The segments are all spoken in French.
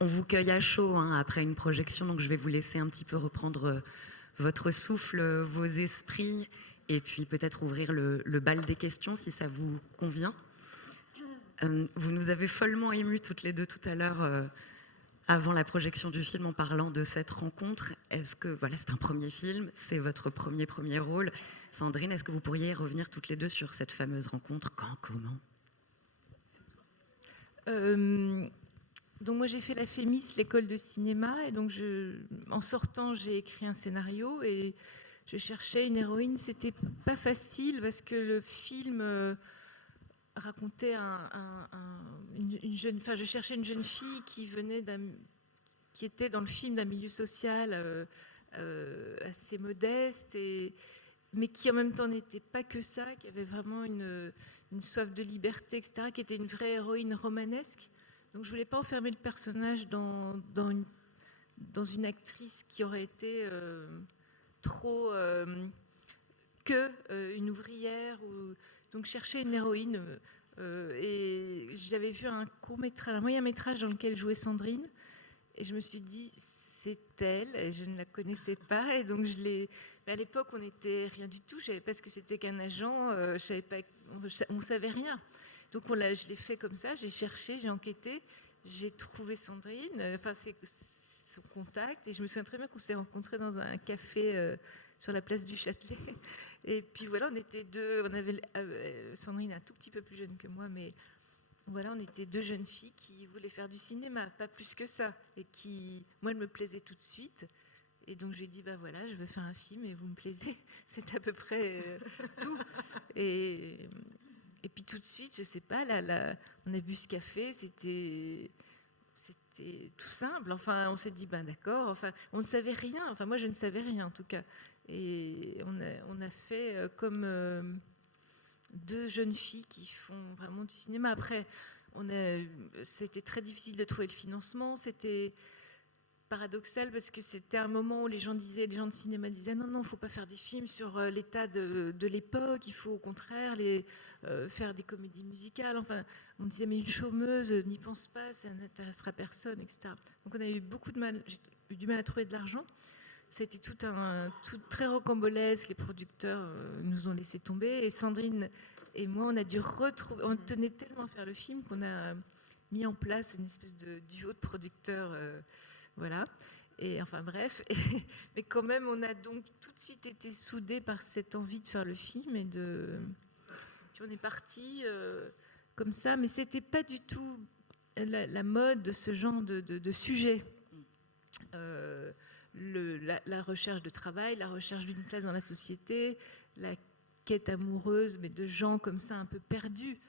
on vous cueille à chaud hein, après une projection, donc je vais vous laisser un petit peu reprendre votre souffle, vos esprits, et puis peut-être ouvrir le bal des questions si ça vous convient. Vous nous avez follement émus toutes les deux tout à l'heure avant la projection du film en parlant de cette rencontre. Est-ce que, voilà, c'est un premier film, c'est votre premier rôle. Sandrine, est-ce que vous pourriez revenir toutes les deux sur cette fameuse rencontre? Quand, comment? Donc moi j'ai fait la FEMIS, l'école de cinéma, et donc en sortant j'ai écrit un scénario et je cherchais une héroïne. C'était pas facile parce que le film racontait une jeune, enfin je cherchais une jeune fille qui était dans le film d'un milieu social assez modeste mais qui en même temps n'était pas que ça, qui avait vraiment une soif de liberté, etc., qui était une vraie héroïne romanesque. Donc je voulais pas enfermer le personnage dans une actrice qui aurait été trop une ouvrière. Donc chercher une héroïne. Et j'avais vu un court-métrage, un moyen-métrage dans lequel jouait Sandrine. Et je me suis dit, c'est elle, et je ne la connaissais pas. Et donc mais à l'époque, on n'était rien du tout. Je savais pas ce que c'était qu'un agent. Je savais pas, on savait rien. Donc je l'ai fait comme ça. J'ai cherché, j'ai enquêté, j'ai trouvé Sandrine. Enfin, c'est son contact. Et je me souviens très bien qu'on s'est rencontrés dans un café sur la place du Châtelet. Et puis voilà, on était deux. On avait Sandrine un tout petit peu plus jeune que moi, mais voilà, on était deux jeunes filles qui voulaient faire du cinéma, pas plus que ça, et moi, elle me plaisait tout de suite. Et donc, je lui ai dit, bah voilà, je veux faire un film et vous me plaisez. C'est à peu près tout. Et puis tout de suite, je sais pas, on a bu ce café, c'était tout simple. Enfin, on s'est dit, ben d'accord. Enfin, on ne savait rien. Enfin, moi, je ne savais rien en tout cas. Et on a fait comme deux jeunes filles qui font vraiment du cinéma. Après, c'était très difficile de trouver le financement. C'était paradoxal parce que c'était un moment où les gens de cinéma disaient non, il ne faut pas faire des films sur l'état de l'époque, il faut au contraire faire des comédies musicales. Enfin, on disait mais une chômeuse n'y pense pas, ça n'intéressera personne, etc. Donc on a eu j'ai eu du mal à trouver de l'argent. C'était tout très rocambolesque. Les producteurs nous ont laissé tomber. Et Sandrine et moi, on a dû retrouver. On tenait tellement à faire le film qu'on a mis en place une espèce de duo de producteurs. Voilà. Et enfin bref. Mais quand même, on a donc tout de suite été soudés par cette envie de faire le film. Puis on est parti comme ça. Mais c'était pas du tout la mode de ce genre de sujet. La recherche de travail, la recherche d'une place dans la société, la quête amoureuse, mais de gens comme ça un peu perdus.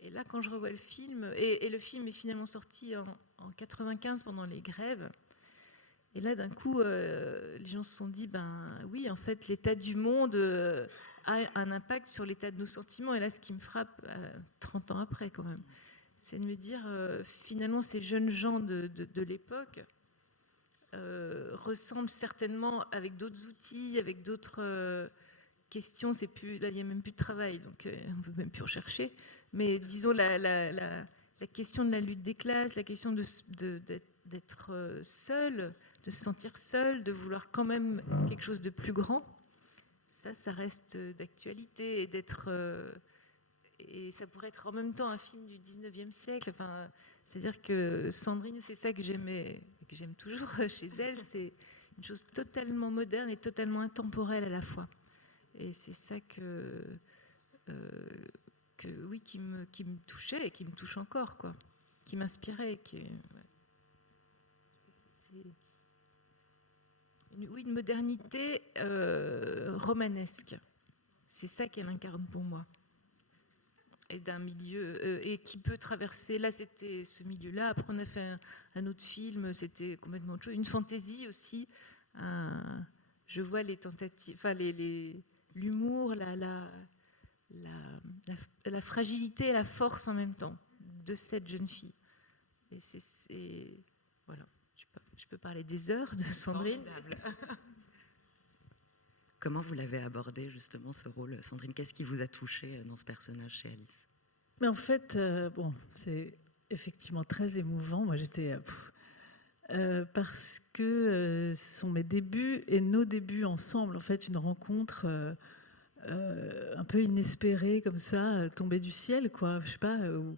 Et là, quand je revois le film, et le film est finalement sorti en 95 pendant les grèves, et là, d'un coup, les gens se sont dit, ben oui, en fait, l'état du monde a un impact sur l'état de nos sentiments. Et là, ce qui me frappe 30 ans après, quand même, c'est de me dire, finalement, ces jeunes gens de l'époque ressemblent certainement avec d'autres outils, avec d'autres questions. C'est plus, là, il n'y a même plus de travail, donc on ne peut même plus rechercher. Mais disons, la question de la lutte des classes, la question d'être seul, de se sentir seul, de vouloir quand même quelque chose de plus grand, ça reste d'actualité. Et ça pourrait être en même temps un film du 19e siècle. Enfin, c'est-à-dire que Sandrine, c'est ça que j'aimais, que j'aime toujours chez elle, c'est une chose totalement moderne et totalement intemporelle à la fois. Et c'est ça oui, qui me touchait et qui me touche encore, quoi, qui m'inspirait. Une modernité romanesque. C'est ça qu'elle incarne pour moi. Et d'un milieu et qui peut traverser. Là, c'était ce milieu-là. Après, on a fait un autre film. C'était complètement autre chose. Une fantaisie aussi. Je vois les tentatives, enfin l'humour, la fragilité et la force en même temps de cette jeune fille. Et voilà. Je peux parler des heures de Sandrine. Comment vous l'avez abordé justement ce rôle, Sandrine? Qu'est-ce qui vous a touché dans ce personnage chez Alice? Mais en fait, bon, c'est effectivement très émouvant. Moi, j'étais parce que ce sont mes débuts et nos débuts ensemble, en fait, une rencontre un peu inespérée comme ça, tombée du ciel, quoi. Je sais pas, où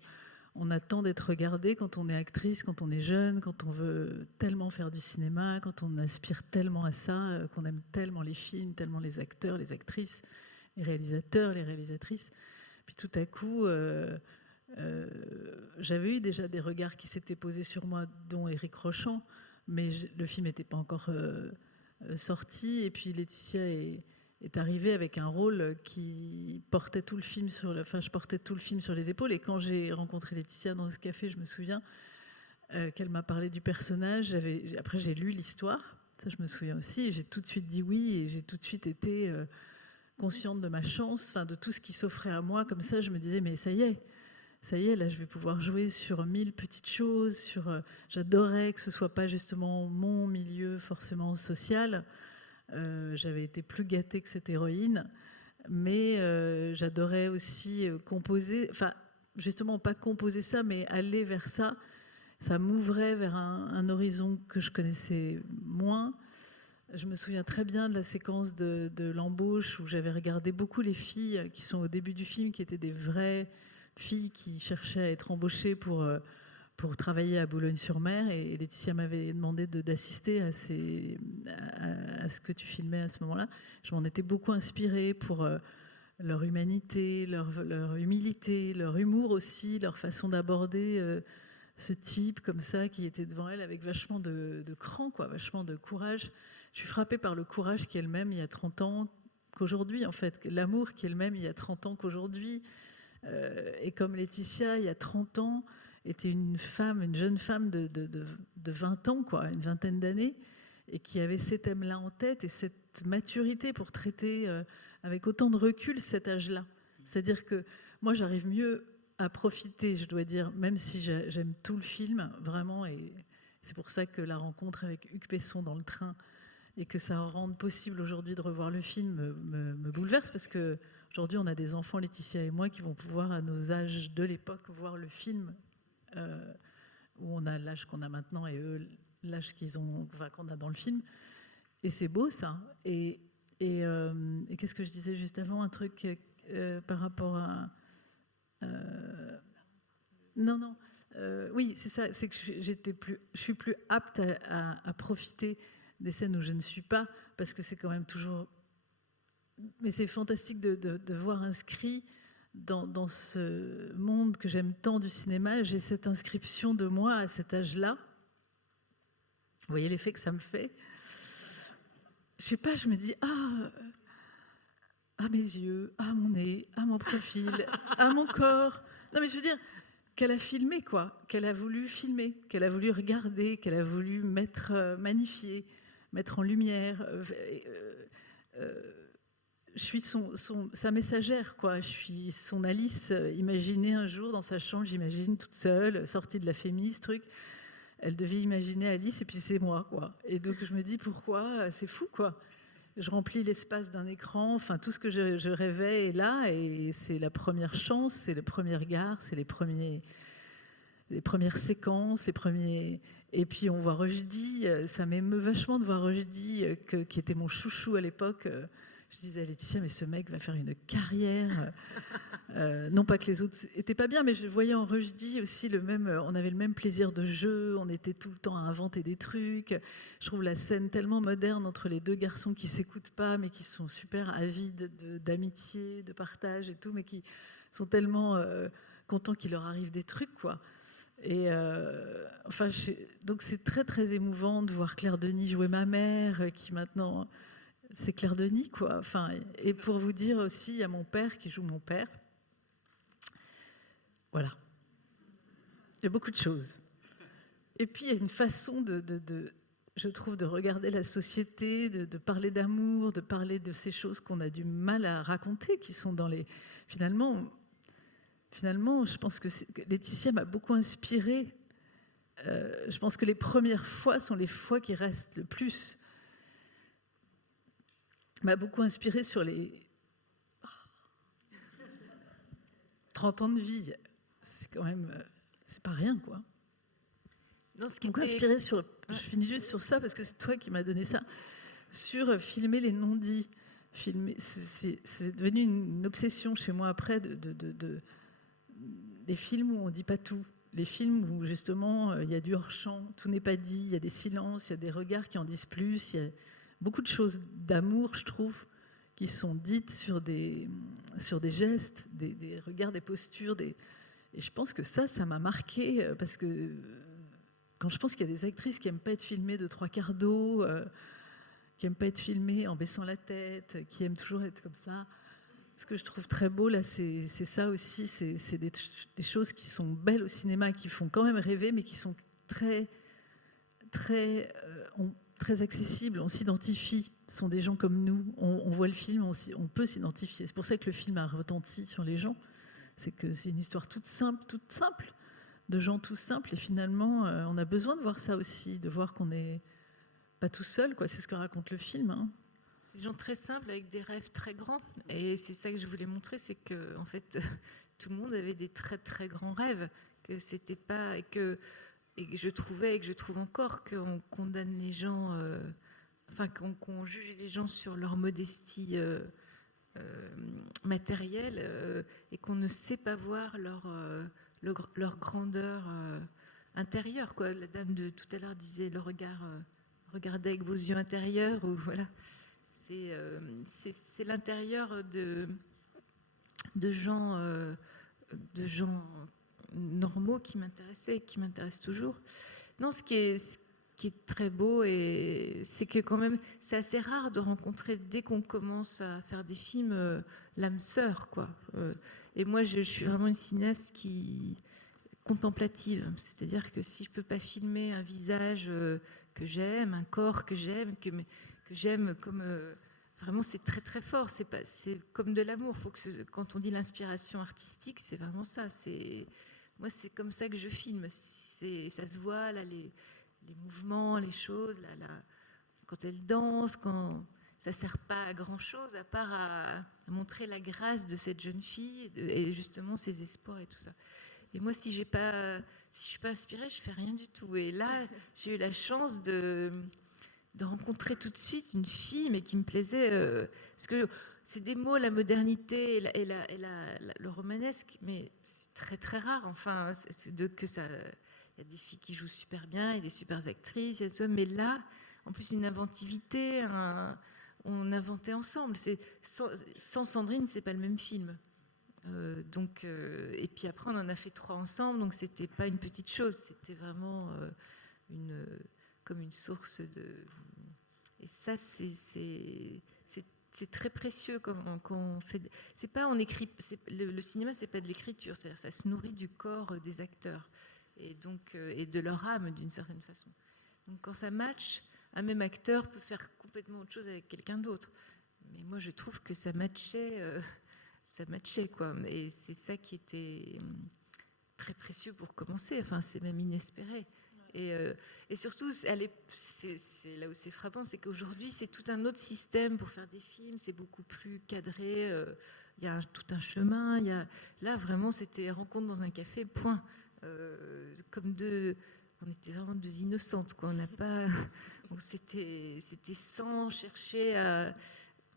on attend d'être regardé quand on est actrice, quand on est jeune, quand on veut tellement faire du cinéma, quand on aspire tellement à ça, qu'on aime tellement les films, tellement les acteurs, les actrices, les réalisateurs, les réalisatrices. Puis tout à coup, j'avais eu déjà des regards qui s'étaient posés sur moi, dont Éric Rochant, mais le film n'était pas encore sorti. Et puis Laetitia est arrivée avec un rôle qui portait tout le film je portais tout le film sur les épaules. Et quand j'ai rencontré Laetitia dans ce café, je me souviens qu'elle m'a parlé du personnage. Après, j'ai lu l'histoire, ça je me souviens aussi, et j'ai tout de suite dit oui, et j'ai tout de suite été consciente de ma chance, enfin de tout ce qui s'offrait à moi. Comme ça, je me disais, mais ça y est, là, je vais pouvoir jouer sur 1000 petites choses. J'adorais que ce soit pas justement mon milieu forcément social. J'avais été plus gâtée que cette héroïne, mais j'adorais aussi composer. Enfin, justement, pas composer ça, mais aller vers ça. Ça m'ouvrait vers un horizon que je connaissais moins. Je me souviens très bien de la séquence de l'embauche où j'avais regardé beaucoup les filles qui sont au début du film, qui étaient des vraies filles qui cherchaient à être embauchées pour travailler à Boulogne-sur-Mer. Et Laetitia m'avait demandé d'assister à ce que tu filmais à ce moment-là. Je m'en étais beaucoup inspirée pour leur humanité, leur humilité, leur humour aussi, leur façon d'aborder ce type comme ça qui était devant elle avec vachement de cran, quoi, vachement de courage. Je suis frappée par le courage qui est le même il y a 30 ans qu'aujourd'hui, en fait. L'amour qui est le même il y a 30 ans qu'aujourd'hui. Et comme Laetitia, il y a 30 ans, était une jeune femme de 20 ans, quoi, une vingtaine d'années, et qui avait ces thèmes-là en tête et cette maturité pour traiter avec autant de recul cet âge-là. C'est-à-dire que moi, j'arrive mieux à profiter, je dois dire, même si j'aime tout le film, vraiment, et c'est pour ça que la rencontre avec Hugues Pesson dans le train et que ça rende possible aujourd'hui de revoir le film me bouleverse, parce que aujourd'hui on a des enfants, Laetitia et moi, qui vont pouvoir à nos âges de l'époque voir le film où on a l'âge qu'on a maintenant et eux l'âge qu'on a dans le film, et c'est beau ça. Et qu'est-ce que je disais juste avant, un truc par rapport à non, oui, c'est ça, c'est que je suis plus apte à profiter des scènes où je ne suis pas, parce que c'est quand même toujours... Mais c'est fantastique de voir inscrit dans ce monde que j'aime tant du cinéma, j'ai cette inscription de moi à cet âge-là. Vous voyez l'effet que ça me fait? Je sais pas, je me dis, mes yeux, mon nez, mon profil, mon corps. Non mais je veux dire, qu'elle a filmé, quoi, qu'elle a voulu filmer, qu'elle a voulu regarder, qu'elle a voulu magnifier, mettre en lumière. Je suis sa messagère, quoi. Je suis son Alice imaginée un jour dans sa chambre, j'imagine, toute seule, sortie de la Fémis, ce truc. Elle devait imaginer Alice et puis c'est moi, quoi. Et donc je me dis pourquoi, c'est fou, quoi. Je remplis l'espace d'un écran, enfin tout ce que je rêvais est là, et c'est la première chance, c'est le premier regard, c'est les premières séquences, les premiers... Et puis on voit Rushdie, ça m'émeut vachement de voir Rushdie, qui était mon chouchou à l'époque. Je disais à Laetitia, mais ce mec va faire une carrière. Non pas que les autres étaient pas bien, mais je voyais en Rushdie aussi on avait le même plaisir de jeu, on était tout le temps à inventer des trucs. Je trouve la scène tellement moderne entre les deux garçons qui s'écoutent pas, mais qui sont super avides d'amitié, de partage et tout, mais qui sont tellement contents qu'il leur arrive des trucs, quoi. Et donc c'est très très émouvant de voir Claire Denis jouer ma mère, qui maintenant... C'est Claire Denis, quoi. Enfin, et pour vous dire aussi, il y a mon père qui joue mon père. Voilà. Il y a beaucoup de choses. Et puis, il y a une façon je trouve, de regarder la société, de parler d'amour, de parler de ces choses qu'on a du mal à raconter, qui sont dans les... Finalement, je pense que Laetitia m'a beaucoup inspirée. Je pense que les premières fois sont les fois qui restent le plus... m'a beaucoup inspirée sur les 30 ans de vie. C'est quand même... c'est pas rien, quoi. Non, ce qui Donc était inspiré sur, je finis juste sur ça parce que c'est toi qui m'as donné ça, sur filmer les non-dits. Filmer, c'est devenu une obsession chez moi après des films où on dit pas tout. Les films où justement il y a du hors-champ, tout n'est pas dit, il y a des silences, il y a des regards qui en disent plus, il y a beaucoup de choses d'amour, je trouve, qui sont dites sur des gestes, des regards, des postures. Et je pense que ça m'a marqué parce que quand je pense qu'il y a des actrices qui n'aiment pas être filmées de trois quarts d'eau, qui n'aiment pas être filmées en baissant la tête, qui aiment toujours être comme ça. Ce que je trouve très beau, là, c'est ça aussi. C'est des choses qui sont belles au cinéma, qui font quand même rêver, mais qui sont très, très, très accessibles. On s'identifie. Ce sont des gens comme nous. On voit le film, on peut s'identifier. C'est pour ça que le film a retenti sur les gens. C'est que c'est une histoire toute simple, de gens tout simples. Et finalement, on a besoin de voir ça aussi, de voir qu'on n'est pas tout seul, quoi. C'est ce que raconte le film. Hein. C'est des gens très simples avec des rêves très grands. Et c'est ça que je voulais montrer, c'est que en fait, tout le monde avait des très très grands rêves. Que c'était pas et que je trouvais et que je trouve encore qu'on condamne les gens, enfin qu'on juge les gens sur leur modestie matérielle et qu'on ne sait pas voir leur grandeur intérieure. Quoi. La dame de tout à l'heure disait le regard, regardez avec vos yeux intérieurs. Ou voilà. C'est l'intérieur de gens normaux qui m'intéressaient et qui m'intéressent toujours. Non, ce qui est très beau, c'est que quand même, c'est assez rare de rencontrer, dès qu'on commence à faire des films, l'âme sœur, quoi. Et moi, je suis vraiment une cinéaste contemplative. C'est-à-dire que si je peux pas filmer un visage que j'aime, un corps que j'aime, que j'aime comme... vraiment, c'est très très fort. C'est comme de l'amour. Faut que quand on dit l'inspiration artistique, c'est vraiment ça. Moi, c'est comme ça que je filme. Ça se voit, là, les mouvements, les choses, là, quand elle danse, quand ça ne sert pas à grand-chose, à part à montrer la grâce de cette jeune fille et justement ses espoirs et tout ça. Et moi, si je ne suis pas inspirée, je ne fais rien du tout. Et là, j'ai eu la chance de rencontrer tout de suite une fille, mais qui me plaisait, parce que c'est des mots, la modernité et le romanesque, mais c'est très très rare. Enfin, il y a des filles qui jouent super bien, il y a des super actrices, mais là, en plus une inventivité, on inventait ensemble. Sans Sandrine, c'est pas le même film. Et puis après, on en a fait 3 ensemble, donc c'était pas une petite chose, c'était vraiment comme une source de. Et ça, c'est très précieux quand on fait. C'est pas on écrit. Le cinéma, c'est pas de l'écriture. C'est-à-dire, ça se nourrit du corps des acteurs et donc et de leur âme d'une certaine façon. Donc quand ça match, un même acteur peut faire complètement autre chose avec quelqu'un d'autre. Mais moi, je trouve que ça matchait quoi. Et c'est ça qui était très précieux pour commencer. Enfin, c'est même inespéré. Et surtout, c'est là où c'est frappant, c'est qu'aujourd'hui, c'est tout un autre système pour faire des films, c'est beaucoup plus cadré, il y a tout un chemin. Là, vraiment, c'était rencontre dans un café, point. On était vraiment 2 innocentes, quoi. On n'a pas... C'était sans chercher à...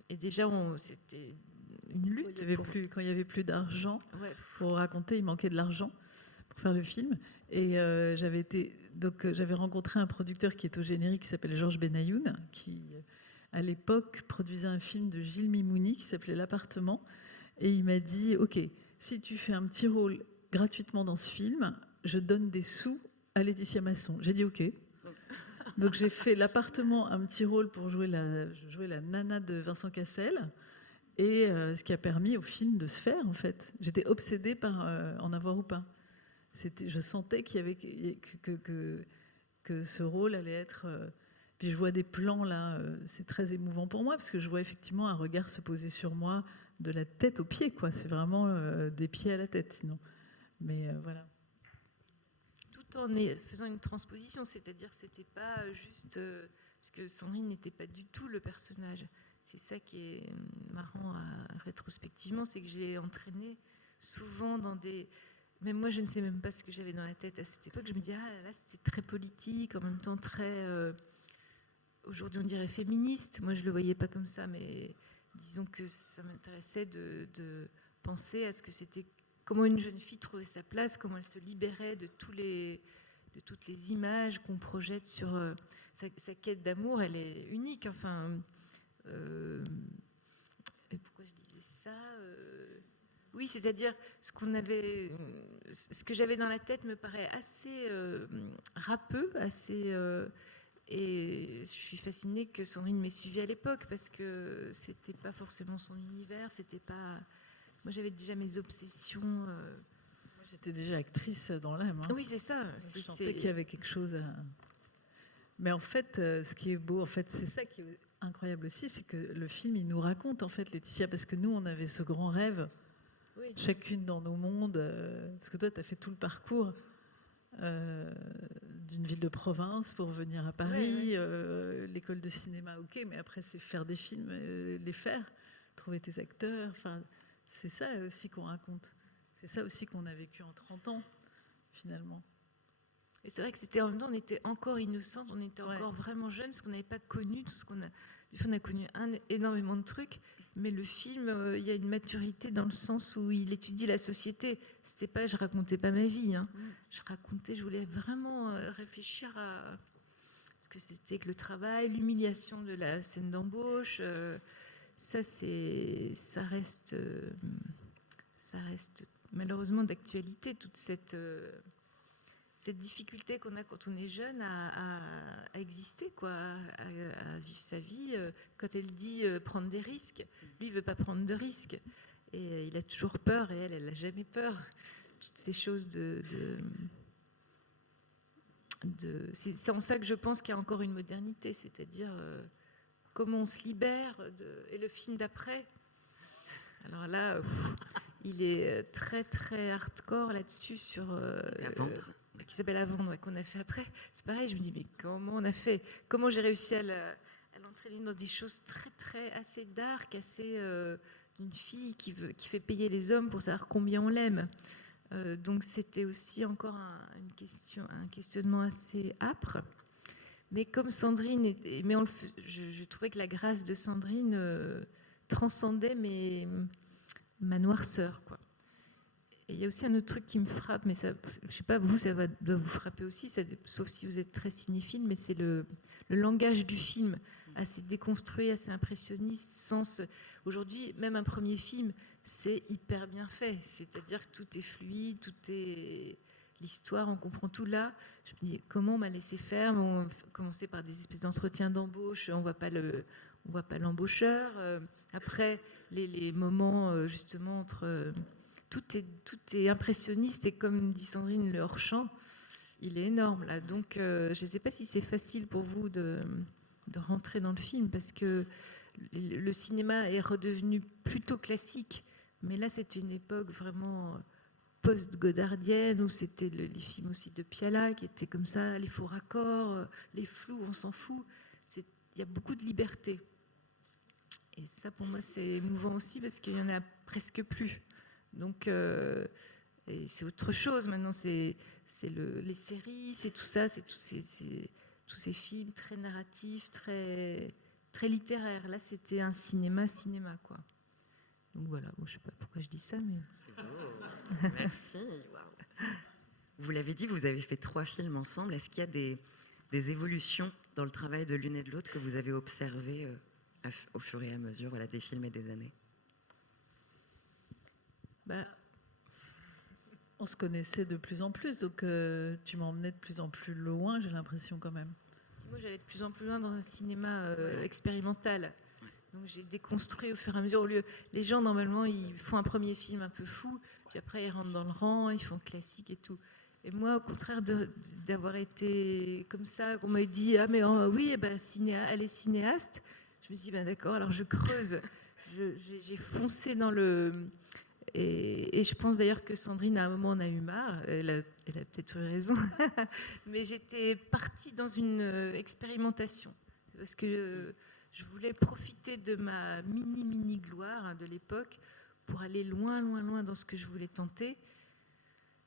Et déjà, c'était une lutte. Quand il n'y avait plus d'argent, pour raconter, il manquait de l'argent pour faire le film. Et j'avais rencontré un producteur qui est au générique, qui s'appelle Georges Benayoun, qui, à l'époque, produisait un film de Gilles Mimouni qui s'appelait L'Appartement. Et il m'a dit, OK, si tu fais un petit rôle gratuitement dans ce film, je donne des sous à Laetitia Masson. J'ai dit OK. Donc j'ai fait L'Appartement, un petit rôle pour jouer la nana de Vincent Cassel. Et ce qui a permis au film de se faire, en fait. J'étais obsédée par En avoir ou pas. Je sentais qu'il y avait que ce rôle allait être... puis je vois des plans là, c'est très émouvant pour moi parce que je vois effectivement un regard se poser sur moi de la tête aux pieds, quoi. C'est vraiment des pieds à la tête, sinon. Mais voilà. Tout en faisant une transposition, c'est-à-dire que c'était pas juste... parce que Sandrine n'était pas du tout le personnage. C'est ça qui est marrant rétrospectivement, c'est que j'ai entraîné souvent dans des Même moi, je ne sais même pas ce que j'avais dans la tête à cette époque. Je me dis, ah là, c'était très politique, en même temps très... aujourd'hui, on dirait féministe. Moi, je ne le voyais pas comme ça, mais disons que ça m'intéressait de penser à ce que c'était... Comment une jeune fille trouvait sa place, comment elle se libérait de toutes les images qu'on projette sur sa quête d'amour. Elle est unique, enfin... et pourquoi je disais ça oui, c'est-à-dire ce que j'avais dans la tête me paraît assez râpeux, et je suis fascinée que Sandrine m'ait suivie à l'époque parce que c'était pas forcément son univers, c'était pas. Moi, j'avais déjà mes obsessions. Moi, j'étais déjà actrice dans l'âme. Hein. Oui, c'est ça. Je sentais qu'il y avait quelque chose. Mais en fait, ce qui est beau, en fait, c'est ça qui est incroyable aussi, c'est que le film, il nous raconte en fait, Laetitia, parce que nous, on avait ce grand rêve. Oui. Chacune dans nos mondes, parce que toi, tu as fait tout le parcours d'une ville de province pour venir à Paris, l'école de cinéma, ok, mais après, c'est faire des films, les faire, trouver tes acteurs, enfin, c'est ça aussi qu'on raconte. C'est ça aussi qu'on a vécu en 30 ans, finalement. Et c'est vrai que c'était en même temps, on était encore innocente, on était encore vraiment jeunes, parce qu'on n'avait pas connu tout ce qu'on a. On a connu énormément de trucs, mais le film, il y a une maturité dans le sens où il étudie la société. C'était pas, je racontais pas ma vie. Hein. Je voulais vraiment réfléchir à ce que c'était que le travail, l'humiliation de la scène d'embauche. Ça reste malheureusement d'actualité, toute cette difficulté qu'on a quand on est jeune à exister, quoi, à vivre sa vie. Quand elle dit prendre des risques, lui, il ne veut pas prendre de risques. Et il a toujours peur, et elle n'a jamais peur. Toutes ces choses c'est en ça que je pense qu'il y a encore une modernité, c'est-à-dire comment on se libère. Et le film d'après, alors là, il est très, très hardcore là-dessus, sur... qui s'appelle À vendre, qu'on a fait après. C'est pareil, je me dis, mais comment on a fait? Comment j'ai réussi à l'entraîner dans des choses très, très, assez dark, assez d'une fille qui fait payer les hommes pour savoir combien on l'aime. Donc c'était aussi encore un questionnement assez âpre. Mais comme Sandrine, je trouvais que la grâce de Sandrine transcendait ma noirceur, quoi. Et il y a aussi un autre truc qui me frappe, mais ça, je ne sais pas, vous, doit vous frapper aussi, sauf si vous êtes très cinéphile, mais c'est le langage du film, assez déconstruit, assez impressionniste. Aujourd'hui, même un premier film, c'est hyper bien fait. C'est-à-dire que tout est fluide, tout est... L'histoire, on comprend tout là. Je me dis, comment on m'a laissé faire? On commençait par des espèces d'entretiens d'embauche, on ne voit pas l'embaucheur. Après, les moments, justement, entre... Tout est impressionniste, et comme dit Sandrine, le hors-champ, il est énorme là. Donc, je ne sais pas si c'est facile pour vous de rentrer dans le film, parce que le cinéma est redevenu plutôt classique, mais là, c'est une époque vraiment post-godardienne, où c'était les films aussi de Piala qui étaient comme ça, les faux raccords, les flous, on s'en fout. Il y a beaucoup de liberté. Et ça, pour moi, c'est émouvant aussi, parce qu'il n'y en a presque plus. Donc, et c'est autre chose maintenant, c'est les séries, c'est tout ça, c'est tous ces films très narratifs, très, très littéraires. Là, c'était un cinéma, quoi. Donc voilà, bon, je ne sais pas pourquoi je dis ça, mais... C'est beau, merci. Wow. Vous l'avez dit, vous avez fait 3 films ensemble. Est-ce qu'il y a des évolutions dans le travail de l'une et de l'autre que vous avez observées au fur et à mesure, voilà, des films et des années? On se connaissait de plus en plus, donc tu m'emmenais de plus en plus loin, j'ai l'impression quand même. Moi, j'allais de plus en plus loin dans un cinéma expérimental. Donc j'ai déconstruit au fur et à mesure. Les gens, normalement, ils font un premier film un peu fou, puis après ils rentrent dans le rang, ils font classique et tout. Et moi, au contraire d'avoir été comme ça, on m'a dit, ah mais oui, elle est cinéaste. Je me dis, d'accord, alors je creuse. J'ai foncé dans le... Et je pense d'ailleurs que Sandrine, à un moment, en a eu marre. Elle a peut-être eu raison. Mais j'étais partie dans une expérimentation. Parce que je voulais profiter de ma mini gloire de l'époque pour aller loin dans ce que je voulais tenter.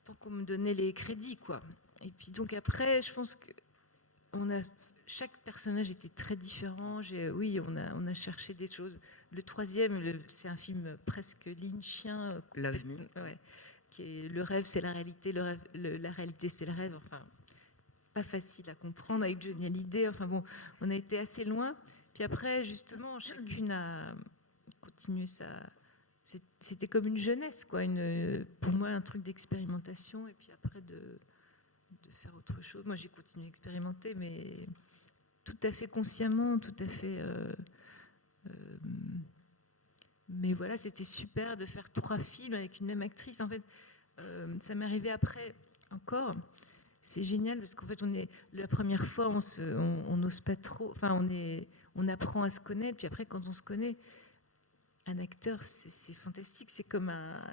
tant qu'on me donnait les crédits, quoi. Et puis donc après, je pense que chaque personnage était très différent. Oui, on a cherché des choses. Le troisième, c'est un film presque lynchien. Love Me. Ouais, qui est le rêve, c'est la réalité. La réalité, c'est le rêve. Enfin, pas facile à comprendre avec Johnny Hallyday. Enfin bon, on a été assez loin. Puis après, justement, chacune a continué sa... C'était comme une jeunesse, quoi. Pour moi, un truc d'expérimentation. Et puis après, de faire autre chose. Moi, j'ai continué à expérimenter, mais tout à fait consciemment, tout à fait... mais voilà, c'était super de faire 3 films avec une même actrice. En fait, ça m'est arrivé après encore. C'est génial parce qu'en fait, la première fois, on n'ose pas trop. Enfin, on apprend à se connaître. Puis après, quand on se connaît, un acteur, c'est fantastique. C'est comme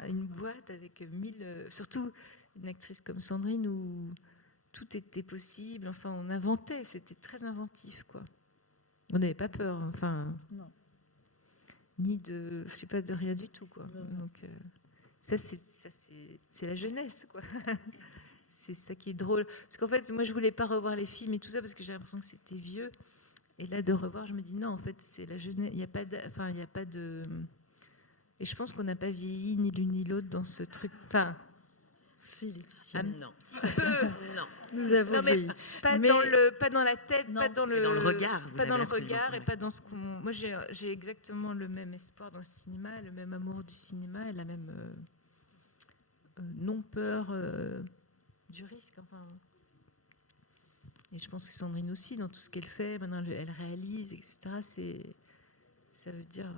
une boîte avec 1000. Surtout une actrice comme Sandrine où tout était possible. Enfin, on inventait. C'était très inventif, quoi. On n'avait pas peur. Enfin. Non. Ni de, je sais pas, de rien du tout, quoi. Donc ça c'est la jeunesse, quoi. C'est ça qui est drôle, parce qu'en fait moi je voulais pas revoir les films et tout ça parce que j'ai l'impression que c'était vieux, et là de revoir je me dis non, en fait c'est la jeunesse. Il y a pas de et je pense qu'on n'a pas vieilli ni l'une ni l'autre dans ce truc. Enfin si, Laetitia. Non. Non. Nous avons vieilli. Pas dans la tête, non, pas dans le regard. Pas dans le regard et pas dans ce qu'on... Moi, j'ai exactement le même espoir dans le cinéma, le même amour du cinéma et la même non-peur du risque. Enfin. Et je pense que Sandrine aussi, dans tout ce qu'elle fait, maintenant elle réalise, etc. Ça veut dire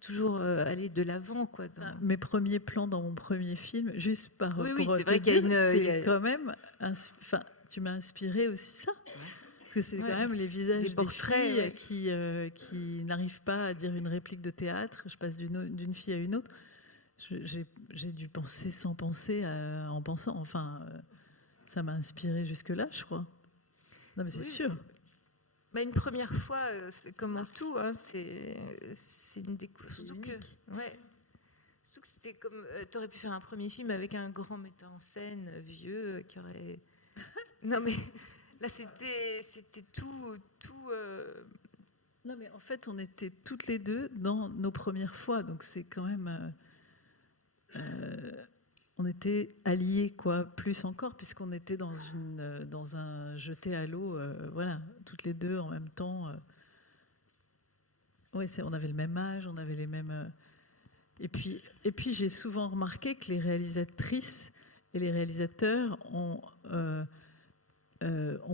toujours aller de l'avant, quoi. Mes premiers plans dans mon premier film, juste par oui, pour c'est te vrai qu'il y a dire, c'est une... quand même... Enfin, tu m'as inspiré aussi ça. Parce que c'est quand même les visages des filles qui n'arrivent pas à dire une réplique de théâtre. Je passe d'une fille à une autre. J'ai dû penser sans penser en pensant. Enfin, ça m'a inspiré jusque-là, je crois. Non, mais c'est sûr. Une première fois, c'est comme en tout, hein, c'est une découverte. Surtout que c'était comme, t'aurais pu faire un premier film avec un grand metteur en scène vieux qui aurait. Non mais là c'était tout. Non mais en fait on était toutes les deux dans nos premières fois, donc c'est quand même. On était alliés, quoi, plus encore, puisqu'on était dans un jeté à l'eau, voilà, toutes les deux en même temps. Oui, on avait le même âge, on avait les mêmes. Et puis j'ai souvent remarqué que les réalisatrices et les réalisateurs ont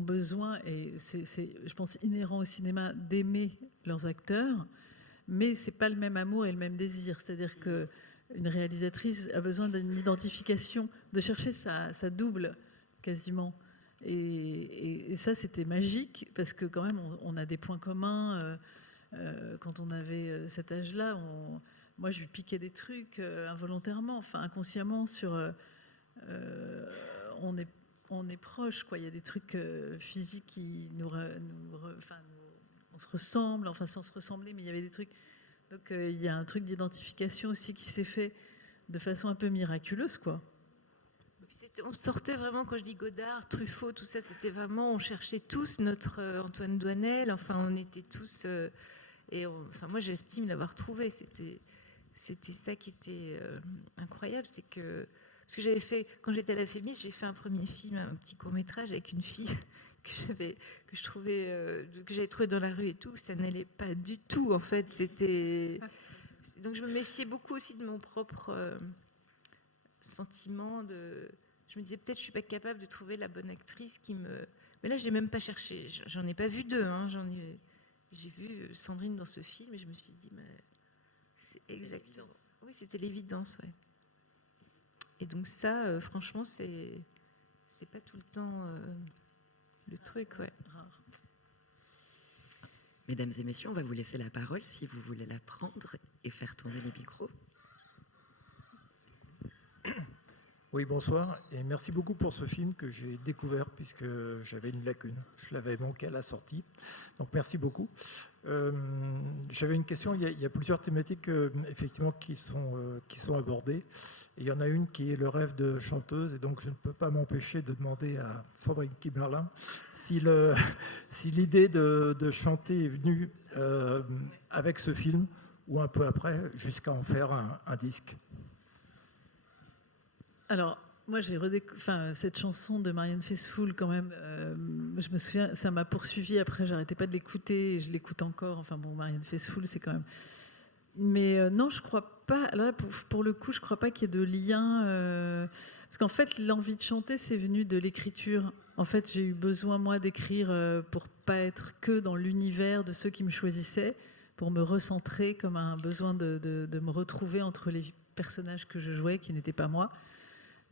besoin, et c'est, je pense, inhérent au cinéma, d'aimer leurs acteurs, mais c'est pas le même amour et le même désir. C'est-à-dire que une réalisatrice a besoin d'une identification, de chercher sa double, quasiment. Et ça, c'était magique, parce que quand même, on a des points communs. Quand on avait cet âge-là, moi, je lui piquais des trucs involontairement, enfin inconsciemment, sur... on est proches, quoi. Il y a des trucs physiques qui on se ressemble, enfin sans se ressembler, mais il y avait des trucs... Donc il y a un truc d'identification aussi qui s'est fait de façon un peu miraculeuse, quoi. On sortait vraiment, quand je dis Godard, Truffaut, tout ça, c'était vraiment, on cherchait tous notre Antoine Doinel, enfin on était tous... enfin moi j'estime l'avoir trouvé, c'était ça qui était incroyable, c'est que... Parce que j'avais fait, quand j'étais à la Fémis, j'ai fait un premier film, un petit court-métrage avec une fille que j'avais trouvé dans la rue et tout, ça n'allait pas du tout en fait. Donc je me méfiais beaucoup aussi de mon propre sentiment. Je me disais peut-être je suis pas capable de trouver la bonne actrice qui me. Mais là j'ai même pas cherché. J'en ai pas vu deux. Hein. J'ai vu Sandrine dans ce film et je me suis dit mais c'est exactement. Oui, c'était l'évidence, ouais. Et donc ça, franchement, c'est pas tout le temps. Le truc, ouais. Rare. Mesdames et messieurs, on va vous laisser la parole si vous voulez la prendre et faire tourner les micros. Oui, bonsoir, et merci beaucoup pour ce film que j'ai découvert puisque j'avais une lacune. Je l'avais manqué à la sortie, donc merci beaucoup. J'avais une question, il y a plusieurs thématiques effectivement qui sont abordées. Et il y en a une qui est le rêve de chanteuse, et donc je ne peux pas m'empêcher de demander à Sandrine Kiberlin si l'idée de chanter est venue avec ce film ou un peu après, jusqu'à en faire un disque. Alors, moi, j'ai cette chanson de Marianne Faithfull, quand même, je me souviens, ça m'a poursuivi après, j'arrêtais pas de l'écouter, et je l'écoute encore. Enfin bon, Marianne Faithfull, c'est quand même... Mais non, je crois pas, là, pour le coup, je crois pas qu'il y ait de lien, parce qu'en fait, l'envie de chanter, c'est venu de l'écriture. En fait, j'ai eu besoin, moi, d'écrire pour pas être que dans l'univers de ceux qui me choisissaient, pour me recentrer, comme un besoin de me retrouver entre les personnages que je jouais, qui n'étaient pas moi.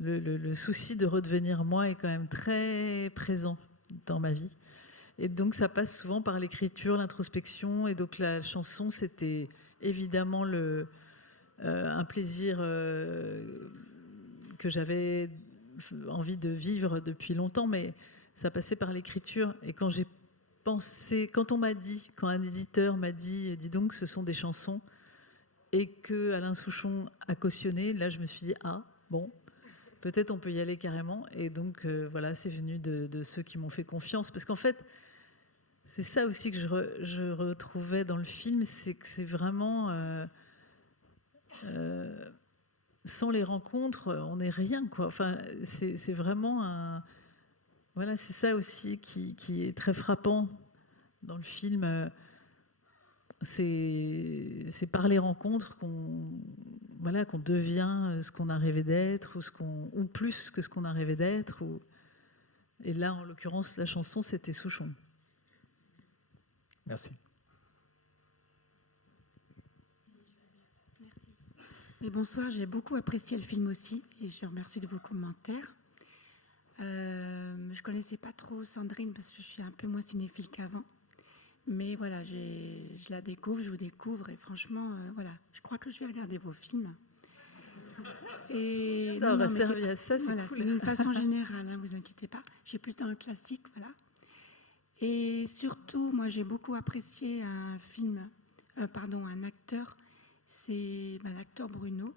Le souci de redevenir moi est quand même très présent dans ma vie. Et donc, ça passe souvent par l'écriture, l'introspection. Et donc, la chanson, c'était évidemment un plaisir que j'avais envie de vivre depuis longtemps, mais ça passait par l'écriture. Et quand j'ai pensé, quand un éditeur m'a dit, dis donc, ce sont des chansons, et que Alain Souchon a cautionné, là, je me suis dit, ah, bon, peut-être on peut y aller carrément. Et donc, voilà, c'est venu de ceux qui m'ont fait confiance. Parce qu'en fait, c'est ça aussi que je retrouvais dans le film, c'est que c'est vraiment... sans les rencontres, on n'est rien, quoi. Enfin, c'est vraiment un... Voilà, c'est ça aussi qui est très frappant dans le film. C'est par les rencontres qu'on devient ce qu'on a rêvé d'être, ou plus que ce qu'on a rêvé d'être. Et là, en l'occurrence, la chanson, c'était Souchon. Merci. Merci. Et bonsoir, j'ai beaucoup apprécié le film aussi, et je remercie de vos commentaires. Je ne connaissais pas trop Sandrine parce que je suis un peu moins cinéphile qu'avant. Mais voilà, je la découvre, je vous découvre, et franchement, voilà, je crois que je vais regarder vos films. Et ça aura servi à ça, c'est voilà, cool. C'est d'une façon générale, hein, vous inquiétez pas. Je suis plus dans le classique, voilà. Et surtout, moi, j'ai beaucoup apprécié un acteur, c'est l'acteur Bruno.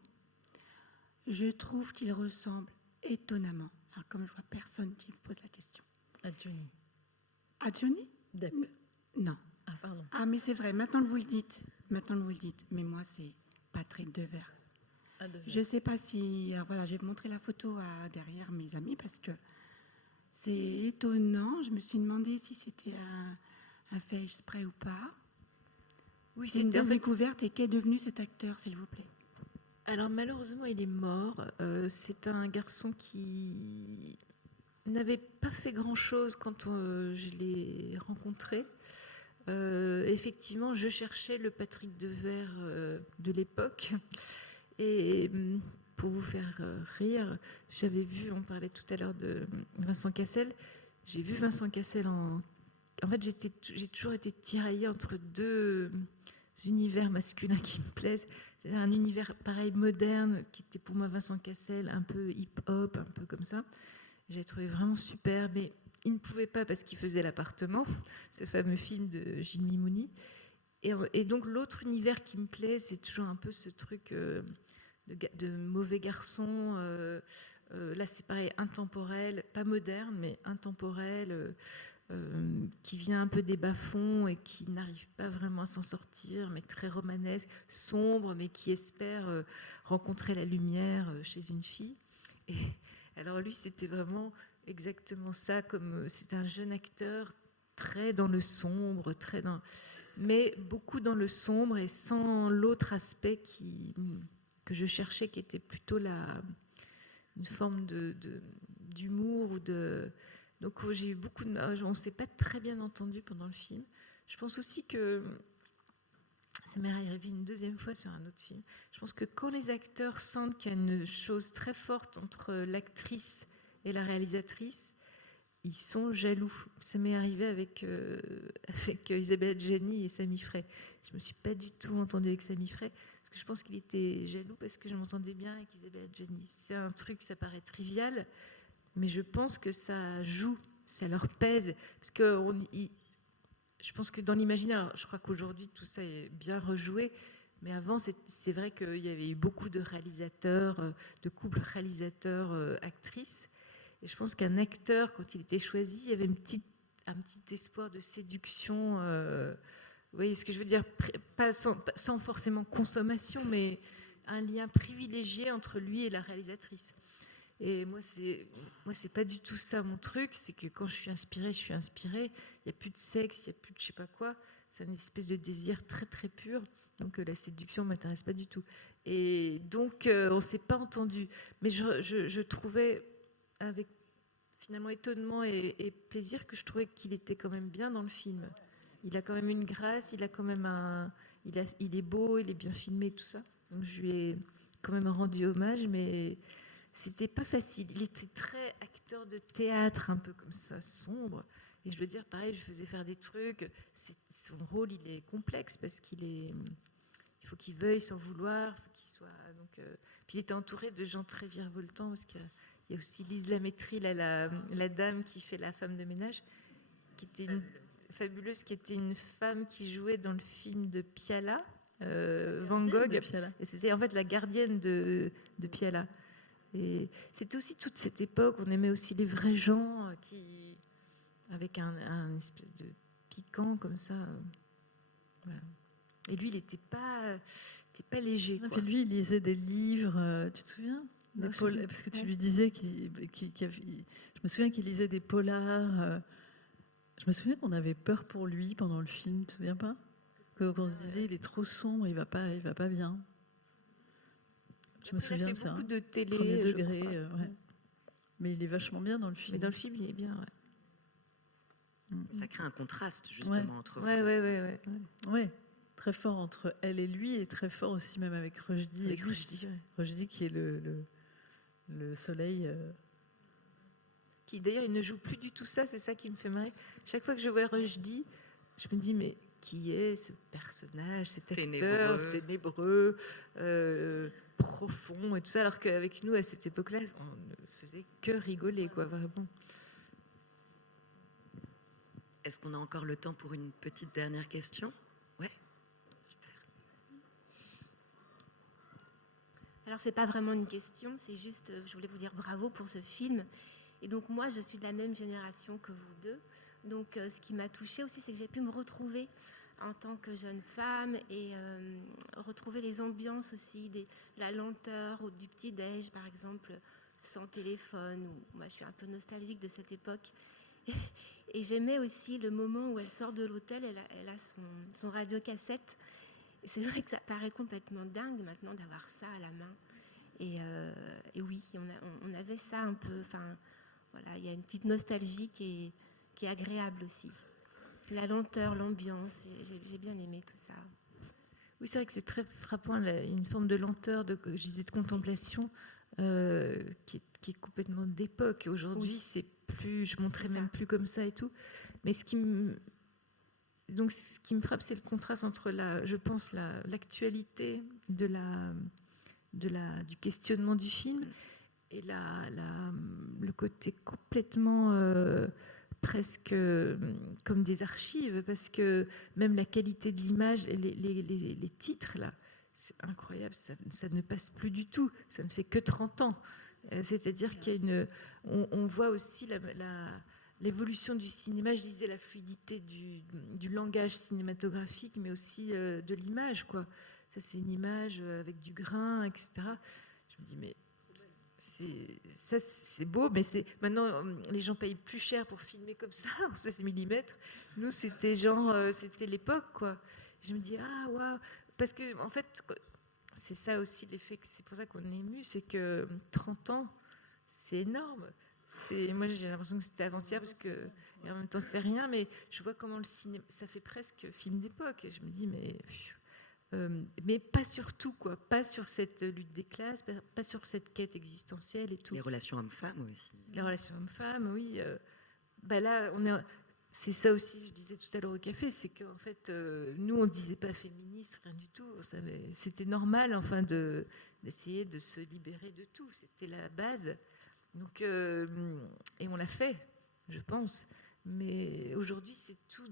Je trouve qu'il ressemble étonnamment. Alors, comme je vois personne qui me pose la question. À Johnny À Johnny Depp. Non. Ah, pardon. Ah, mais c'est vrai, maintenant que vous le dites. Mais moi, c'est Patrick Devers. Je ne sais pas si... Alors voilà, je vais vous montrer la photo derrière mes amis parce que c'est étonnant. Je me suis demandé si c'était un fait exprès ou pas. Oui, c'est une belle découverte. Et qu'est devenu cet acteur, s'il vous plaît? Alors malheureusement, il est mort. C'est un garçon qui n'avait pas fait grand-chose quand je l'ai rencontré. Effectivement, je cherchais le Patrick Devers de l'époque. Et pour vous faire rire, j'avais vu, on parlait tout à l'heure de Vincent Cassel, j'ai vu Vincent Cassel en fait, j'ai toujours été tiraillée entre deux univers masculins qui me plaisent. C'est un univers pareil, moderne, qui était pour moi Vincent Cassel, un peu hip-hop, un peu comme ça. J'ai trouvé vraiment super, mais il ne pouvait pas parce qu'il faisait L'Appartement, ce fameux film de Gilles Mimouni. Et donc l'autre univers qui me plaît, c'est toujours un peu ce truc de mauvais garçon. Là, c'est pareil, intemporel, pas moderne, mais intemporel, qui vient un peu des bas-fonds et qui n'arrive pas vraiment à s'en sortir, mais très romanesque, sombre, mais qui espère rencontrer la lumière chez une fille. Et alors lui, c'était vraiment exactement ça, comme c'est un jeune acteur très dans le sombre, mais beaucoup dans le sombre et sans l'autre aspect que je cherchais, qui était plutôt une forme d'humour ou de... Donc j'ai eu beaucoup on ne s'est pas très bien entendu pendant le film. Je pense aussi que ça m'est arrivé une deuxième fois sur un autre film. Je pense que quand les acteurs sentent qu'il y a une chose très forte entre l'actrice et la réalisatrice, ils sont jaloux. Ça m'est arrivé avec Isabelle Adjani et Sami Frey. Je me suis pas du tout entendue avec Sami Frey, parce que je pense qu'il était jaloux parce que je m'entendais bien avec Isabelle Adjani. C'est un truc, ça paraît trivial, mais je pense que ça joue, ça leur pèse, parce que je pense que dans l'imaginaire, je crois qu'aujourd'hui tout ça est bien rejoué, mais avant c'est vrai qu'il y avait eu beaucoup de réalisateurs, de couples réalisateurs-actrices, et je pense qu'un acteur, quand il était choisi, il y avait un petit espoir de séduction, vous voyez ce que je veux dire, pas sans forcément consommation, mais un lien privilégié entre lui et la réalisatrice. Et moi, c'est pas du tout ça mon truc. C'est que quand je suis inspirée, je suis inspirée. Il n'y a plus de sexe, il n'y a plus de je sais pas quoi. C'est une espèce de désir très très pur. Donc la séduction ne m'intéresse pas du tout. Et donc on ne s'est pas entendu. Mais je trouvais, avec finalement étonnement et plaisir, que je trouvais qu'il était quand même bien dans le film. Il a quand même une grâce, il a quand même il est beau, il est bien filmé, tout ça. Donc je lui ai quand même rendu hommage, mais c'était pas facile. Il était très acteur de théâtre, un peu comme ça, sombre. Et je veux dire, pareil, je faisais faire des trucs. Son rôle, il est complexe parce il faut qu'il veuille sans vouloir, il faut qu'il soit. Donc, puis il était entouré de gens très virevoltants, parce qu'il y a aussi Lise Lamétrie, la dame qui fait la femme de ménage, qui était fabuleuse, qui était une femme qui jouait dans le film de Piala, Van Gogh. Et c'était en fait la gardienne de Piala. Et c'était aussi toute cette époque, on aimait aussi les vrais gens, avec un espèce de piquant comme ça. Voilà. Et lui, il n'était pas léger. Non, lui, il lisait des livres, tu te souviens parce que tu lui disais je me souviens qu'il lisait des polars. Je me souviens qu'on avait peur pour lui pendant le film, tu te souviens pas? Qu'on se disait, il est trop sombre, il va pas bien. Je me souviens de ça. Beaucoup de télé, premier degré, ouais. Mais il est vachement bien dans le film. Mais dans le film, il est bien, ouais. Ça crée un contraste, justement, entre vous. Ouais, très fort entre elle et lui, et très fort aussi même avec Rushdie. Avec Rushdie, ouais. Rushdie qui est le soleil. Qui d'ailleurs, il ne joue plus du tout ça, c'est ça qui me fait marrer. Chaque fois que je vois Rushdie, je me dis, mais qui est ce personnage, cet acteur ténébreux, profond et tout ça, alors qu'avec nous, à cette époque-là, on ne faisait que rigoler, quoi, vraiment. Est-ce qu'on a encore le temps pour une petite dernière question? Ouais, super. Alors, c'est pas vraiment une question, c'est juste, je voulais vous dire bravo pour ce film. Et donc, moi, je suis de la même génération que vous deux. Donc, ce qui m'a touchée aussi, c'est que j'ai pu me retrouver en tant que jeune femme et retrouver les ambiances aussi, la lenteur ou du petit-déj, par exemple, sans téléphone. Moi, je suis un peu nostalgique de cette époque. Et j'aimais aussi le moment où elle sort de l'hôtel, elle a son radiocassette. Et c'est vrai que ça paraît complètement dingue maintenant d'avoir ça à la main. Et oui, on avait ça un peu. Enfin, voilà, il y a une petite nostalgie qui est agréable aussi. La lenteur, l'ambiance, j'ai bien aimé tout ça. Oui, c'est vrai que c'est très frappant, une forme de lenteur, je disais, de contemplation, qui est complètement d'époque. Aujourd'hui, c'est plus, je montrais même plus comme ça et tout. Mais ce qui me frappe, c'est le contraste entre je pense, l'actualité du questionnement du film et le côté complètement presque comme des archives, parce que même la qualité de l'image, les titres là, c'est incroyable, ça ne passe plus du tout, ça ne fait que 30 ans. C'est-à-dire qu'il y a on voit aussi l'évolution du cinéma, je disais la fluidité du langage cinématographique, mais aussi de l'image, quoi. Ça, c'est une image avec du grain, etc. Je me dis, mais c'est beau, mais maintenant, les gens payent plus cher pour filmer comme ça, en 16 mm. Nous, c'était c'était l'époque, quoi. Je me dis, ah, waouh. Parce que, en fait, c'est ça aussi l'effet, c'est pour ça qu'on est ému, c'est que 30 ans, c'est énorme. Moi, j'ai l'impression que c'était avant-hier, parce que, et en même temps, c'est rien, mais je vois comment le cinéma, ça fait presque film d'époque. Et je me dis, mais pas sur tout, quoi. Pas sur cette lutte des classes, pas sur cette quête existentielle et tout. Les relations hommes-femmes aussi. Les relations hommes-femmes, oui. là, c'est ça aussi, je disais tout à l'heure au café, c'est qu'en fait, nous, on ne disait pas féministe, rien du tout. C'était normal, enfin, d'essayer de se libérer de tout. C'était la base. Donc, et on l'a fait, je pense. Mais aujourd'hui, c'est tout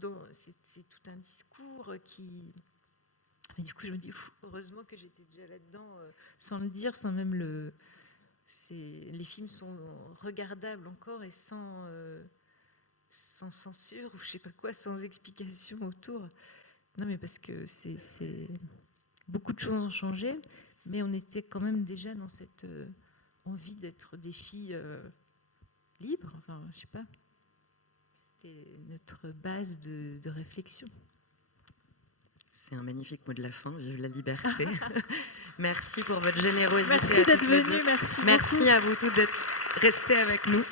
un discours qui... Et du coup, je me dis, heureusement que j'étais déjà là-dedans, sans le dire, sans même le... Les films sont regardables encore et sans censure ou je sais pas quoi, sans explication autour. Non, mais parce que beaucoup de choses ont changé, mais on était quand même déjà dans cette envie d'être des filles libres. Enfin, je sais pas. C'était notre base de réflexion. C'est un magnifique mot de la fin. Vive la liberté. Merci pour votre générosité. Merci d'être venue. Merci beaucoup. Merci à vous toutes d'être restées avec nous.